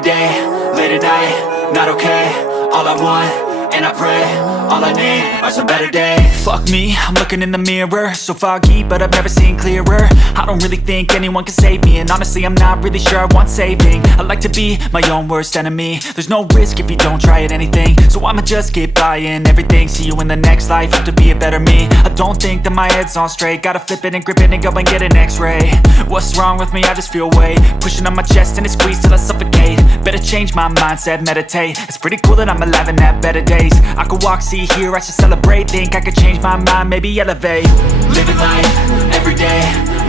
every day, late at night, not okay. All I want, and I pray, all I need are some better days. Fuck me, I'm looking in the mirror, so foggy, but I've never seen clearer. I don't really think anyone can save me, and honestly I'm not really sure I want saving. I like to be my own worst enemy. There's no risk if you don't try at anything, so I'ma just keep buying everything. See you in the next life, have to be a better me. I don't think that my head's on straight, gotta flip it and grip it and go and get an x-ray. What's wrong with me? I just feel weight pushing on my chest and it squeezes till I suffocate. Better change my mindset, meditate. It's pretty cool that I'm alive and have better days. I could walk, see, hear, I should celebrate. Think I could change my mind, maybe elevate. Living life, every day,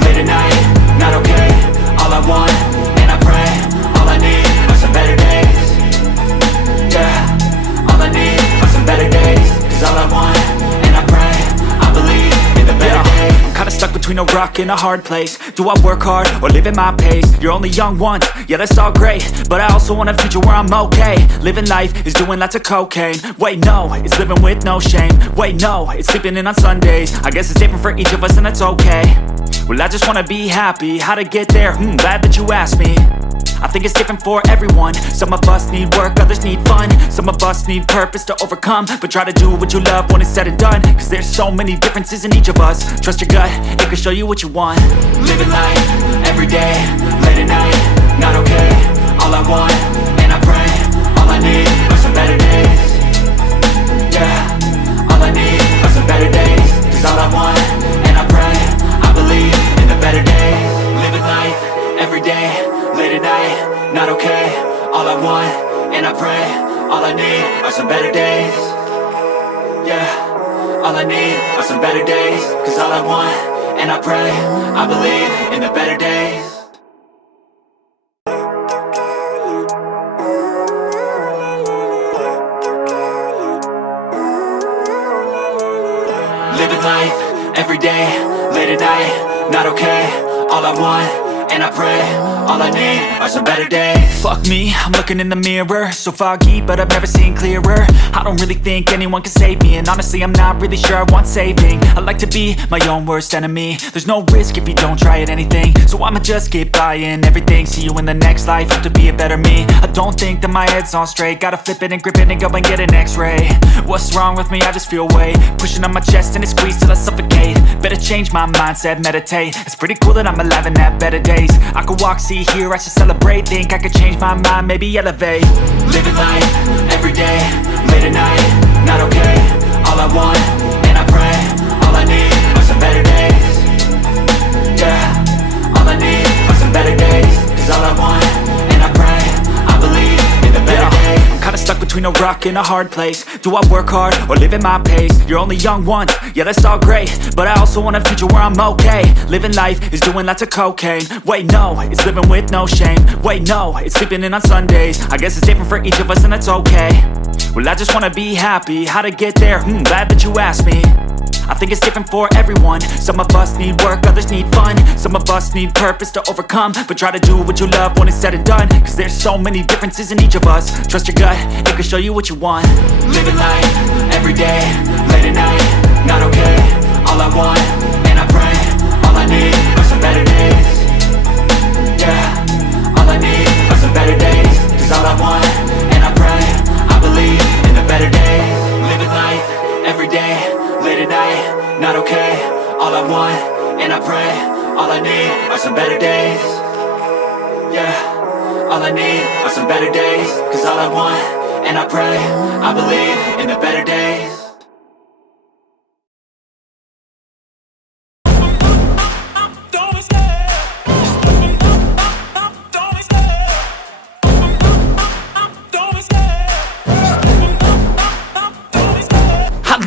late at night, not okay. All I want, and I pray, all I need are some better days. Yeah, all I need are some better days. Cause all I want, and I pray, I believe in the better days. I'm kinda stuck between a rock and a hard place. Do I work hard or live at my pace? You're only young once, yeah that's all great, but I also want a future where I'm okay. Living life is doing lots of cocaine. Wait no, it's living with no shame. Wait no, it's sleeping in on Sundays. I guess it's different for each of us and that's okay. Well I just wanna be happy, how to get there? Glad that you asked me. I think it's different for everyone. Some of us need work, others need fun. Some of us need purpose to overcome. But try to do what you love when it's said and done. Cause there's so many differences in each of us. Trust your gut, it can show you what you want. Living life, every day, late at night, not okay. All I want, and I pray, all I need are some better days. Yeah, all I need are some better days. Cause all I want, and I pray, I believe in the better days. Living life, every day, late at night, not okay. All I want, and I pray, all I need are some better days. Yeah, all I need are some better days. Cause all I want, and I pray, I believe in the better days. Living life, every day, late at night, not okay. All I want, and I pray, all I need are some better days. Fuck me, I'm looking in the mirror, so foggy, but I've never seen clearer. I don't really think anyone can save me, and honestly I'm not really sure I want saving. I like to be my own worst enemy. There's no risk if you don't try at anything, so I'ma just keep buying everything. See you in the next life, have to be a better me. I don't think that my head's on straight, gotta flip it and grip it and go and get an x-ray. What's wrong with me? I just feel weight pushing on my chest and it squeezes till I suffocate. Better change my mindset, meditate. It's pretty cool that I'm alive and have better days. I could walk, see, hear, I should celebrate. Think I could change my mind, maybe elevate. Living life, every day, late at night, not okay. All I want, and I pray, all I need are some better days. Yeah, all I need are some better days. Cause all I want, and I pray, I believe in the better days. I'm kinda stuck between a rock and a hard place. Do I work hard or live at my pace? You're only young once, yeah that's all great, but I also want a future where I'm okay. Living life is doing lots of cocaine. Wait no, it's living with no shame. Wait no, it's sleeping in on Sundays. I guess it's different for each of us and that's okay. Well I just wanna be happy, how to get there? Glad that you asked me. I think it's different for everyone. Some of us need work, others need fun. Some of us need purpose to overcome. But try to do what you love when it's said and done. Cause there's so many differences in each of us. Trust your gut, it can show you what you want. Living life, every day, late at night, not okay. All I want, and I pray, all I need are some better days. Yeah, all I need are some better days. Cause all I want, and I pray, I believe in the better days. Living life, every day, late at night, not okay. All I want, and I pray, all I need are some better days. Yeah, all I need are some better days. Cause all I want, and I pray, I believe in the better days.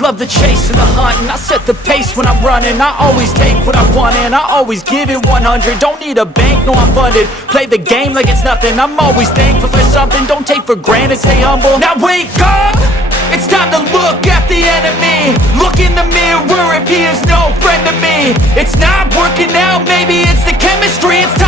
Love the chase and the hunt, and I set the pace when I'm running. I always take what I want and I always give it 100. Don't need a bank, no I'm funded. Play the game like it's nothing. I'm always thankful for something. Don't take for granted, stay humble. Now wake up! It's time to look at the enemy. Look in the mirror if he is no friend to me. It's not working out, maybe it's the chemistry. It's